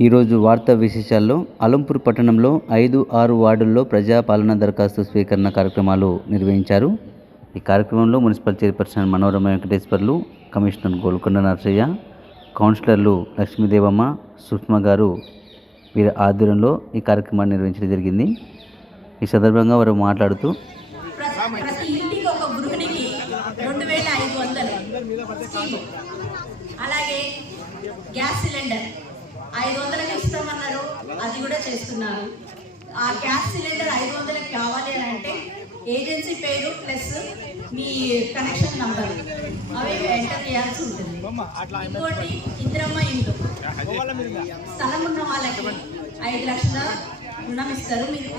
ఈరోజు వార్తా విశేషాల్లో అలంపూర్ పట్టణంలో ఐదు ఆరు వార్డుల్లో ప్రజాపాలన దరఖాస్తు స్వీకరణ కార్యక్రమాలు నిర్వహించారు. ఈ కార్యక్రమంలో municipal chairperson Manorama Venkateswarlu commissioner Golconda Narasaiah కౌన్సిలర్లు లక్ష్మీదేవమ్మ సుష్మ గారు వీరి ఆధ్వర్యంలో ఈ కార్యక్రమాన్ని నిర్వహించడం జరిగింది. ఈ సందర్భంగా వారు మాట్లాడుతూ అలాగే గ్యాస్ సిలిండర్. ఐదు వందలకి ఇస్తామన్నారు. అది కూడా చేస్తున్నారు. ఆ గ్యాస్ సిలిండర్ ఐదు వందలకి కావాలి అని అంటే ఏజెన్సీ పేరు ప్లస్ మీ కనెక్షన్ నంబర్. అవి ఎంటర్ చేయాల్సి ఉంటుంది. ఇంకోటి ఇంద్రమ్మ ఇండ్లు స్థలం ఉన్న వాళ్ళకి ఐదు లక్షల రుణం ఇస్తారు మీరు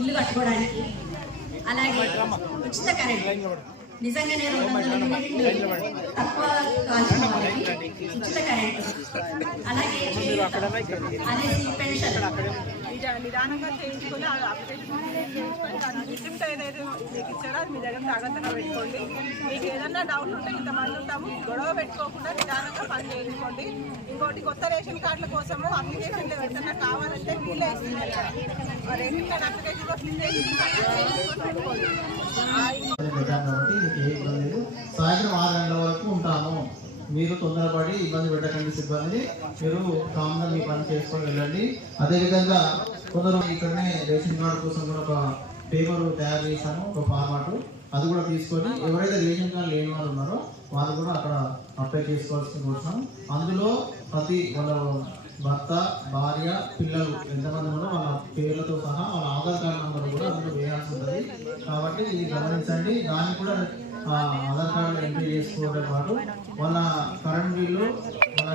ఇల్లు కట్టుకోవడానికి. అలాగే ఉచిత కరెంట్. నిజంగానే రెండు వందల యూనిట్లు తక్కువ ఉచిత కరెంట్ అలాగే అనేసి పెన్షన్ నిదానంగా చేయించుకొని రిసిప్ట్ ఏదైతే మీకు ఇచ్చారో అది మీ దగ్గర జాగ్రత్తగా పెట్టుకోండి మీకు ఏదన్నా డౌట్ ఉంటే ఇంతమంది ఉంటాము గొడవ పెట్టుకోకుండా నిదానంగా పని చేయించుకోండి ఇంకోటి కొత్త రేషన్ కార్డుల కోసము అప్లికేషన్లు ఎవరికన్నా కావాలంటే వీళ్ళే ఇస్తున్నారు రేషన్ కార్డు అప్లికేషన్ కూడా ఫిల్ చేసి పెట్టుకోండి సాయంత్రం ఆరు గంటల వరకు ఉంటాము. మీరు తొందరపడి ఇబ్బంది పెట్టకండి సిబ్బంది. మీరు కామ్గా మీ పని చేసుకొని వెళ్ళండి. అదేవిధంగా కొందరు ఇక్కడనే రేషన్ కార్డు కోసం కూడా ఒక పేపర్ తయారు చేశాము ఒక ఫార్మాట్ అది కూడా తీసుకొని ఎవరైతే రేషన్ కార్డు లేని వాళ్ళు ఉన్నారో వాళ్ళు కూడా అక్కడ అప్లై చేసుకోవాల్సి కోసం అందులో ప్రతి వాళ్ళ భర్త భార్య పిల్లలు ఎంతమంది ఉన్నారో వాళ్ళ పేర్లతో సహా వాళ్ళ ఆధార్ కార్డు నంబర్ కూడా అందులో వేయాల్సి ఉంటుంది కాబట్టి ఇది గమనించండి. దాన్ని కూడా ఆధార్ కార్డు ఎంట్రీ చేసుకోవడం పాటు వాళ్ళ కరెంట్ బిల్లు వాళ్ళ